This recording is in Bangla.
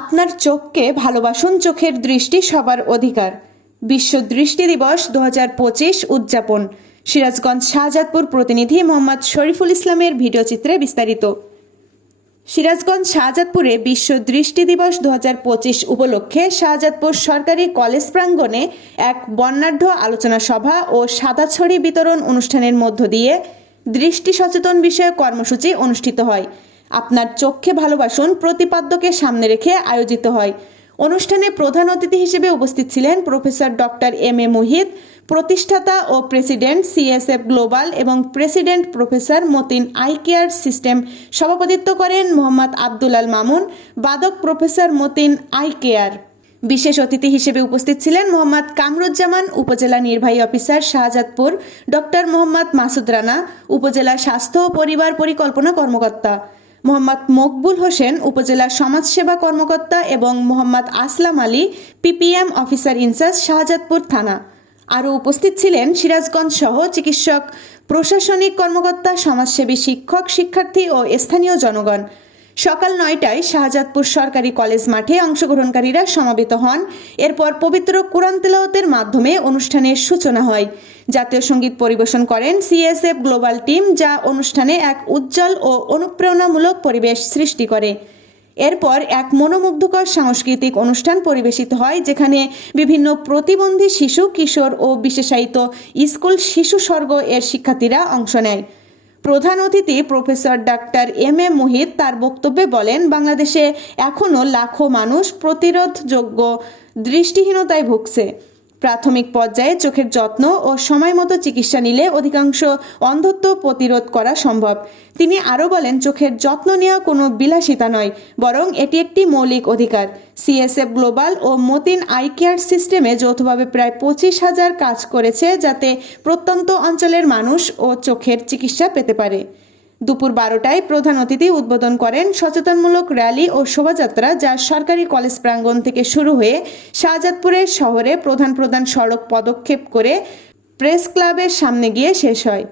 আপনার চোখকে ভালোবাসুন, চোখের দৃষ্টি সবার অধিকার। বিশ্ব দৃষ্টি দিবস 2025 উদযাপন। সিরাজগঞ্জ শাহজাদপুর প্রতিনিধি মোহাম্মদ শরীফুল ইসলামের ভিডিওচিত্রে বিস্তারিত। সিরাজগঞ্জ শাহজাদপুরে বিশ্ব দৃষ্টি দিবস 2025 উপলক্ষে শাহজাদপুর সরকারি কলেজ প্রাঙ্গণে এক বর্ণাঢ্য আলোচনা সভা ও সাদা ছড়ি বিতরণ অনুষ্ঠানের মধ্য দিয়ে দৃষ্টি সচেতন বিষয়ক কর্মসূচি অনুষ্ঠিত হয়। আপনার চোখকে ভালোবাসুন প্রতিপাদ্যকে সামনে রেখে আয়োজিত হয়। অনুষ্ঠানে প্রধান অতিথি হিসেবে উপস্থিত ছিলেন প্রফেসর ডক্টর এম.এ. মুহিত, প্রতিষ্ঠাতা ও প্রেসিডেন্ট সিএসএফ গ্লোবাল এবং president professor Matin eye care system. সভাপতিত্ব করেন মোহাম্মদ আব্দুল আল মামুন, বাদক প্রফেসর মতিন আই কেয়ার। বিশেষ অতিথি হিসেবে উপস্থিত ছিলেন মোহাম্মদ কামরুজ্জামান, উপজেলা নির্বাহী অফিসার শাহজাদপুর, ডক্টর মোহাম্মদ মাসুদ রানা, উপজেলা স্বাস্থ্য ও পরিবার পরিকল্পনা কর্মকর্তা, মোহাম্মদ মকবুল হোসেন, উপজেলা সমাজসেবা কর্মকর্তা এবং Mohammad Aslam Ali, PPM officer in charge, Shahjadpur থানা। আরও উপস্থিত ছিলেন সিরাজগঞ্জ সহ চিকিৎসক, প্রশাসনিক কর্মকর্তা, সমাজসেবী, শিক্ষক, শিক্ষার্থী ও স্থানীয় জনগণ। সকাল 9টায় শাহজাদপুর সরকারি কলেজ মাঠে অংশগ্রহণকারীরা সমবেত হন। এরপর পবিত্র কোরআন তেলাওয়াতের মাধ্যমে অনুষ্ঠানের সূচনা হয়। জাতীয় সঙ্গীত পরিবেশন করেন সিএসএফ গ্লোবাল টিম, যা অনুষ্ঠানে এক উজ্জ্বল ও অনুপ্রেরণামূলক পরিবেশ সৃষ্টি করে। এরপর এক মনোমুগ্ধকর সাংস্কৃতিক অনুষ্ঠান পরিবেশিত হয়, যেখানে বিভিন্ন প্রতিবন্ধী শিশু, কিশোর ও বিশেষায়িত স্কুল শিশু স্বর্গ এর শিক্ষার্থীরা অংশ নেয়। প্রধান অতিথি প্রফেসর ডাক্তার এম.এ. মুহিত তার বক্তব্যে বলেন, বাংলাদেশে এখনও লাখো মানুষ প্রতিরোধযোগ্য দৃষ্টিহীনতায় ভুগছে। প্রাথমিক পর্যায়ে চোখের যত্ন ও সময়মতো চিকিৎসা নিলে অধিকাংশ অন্ধত্ব প্রতিরোধ করা সম্ভব। তিনি আরও বলেন, চোখের যত্ন নেওয়া কোনো বিলাসিতা নয়, বরং এটি একটি মৌলিক অধিকার। সিএসএফ গ্লোবাল ও মতিন আই কেয়ার সিস্টেমে যৌথভাবে প্রায় 25,000 কাজ করেছে, যাতে প্রত্যন্ত অঞ্চলের মানুষ ও চোখের চিকিৎসা পেতে পারে। দুপুর 12টায় প্রধান অতিথি উদ্বোধন করেন সচেতনমূলক র্যালি ও শোভাযাত্রা, যা সরকারি কলেজ প্রাঙ্গণ থেকে শুরু হয়ে শাহজাদপুরের শহরে প্রধান প্রধান সড়ক পদক্ষেপ করে প্রেস ক্লাবের সামনে গিয়ে শেষ হয়।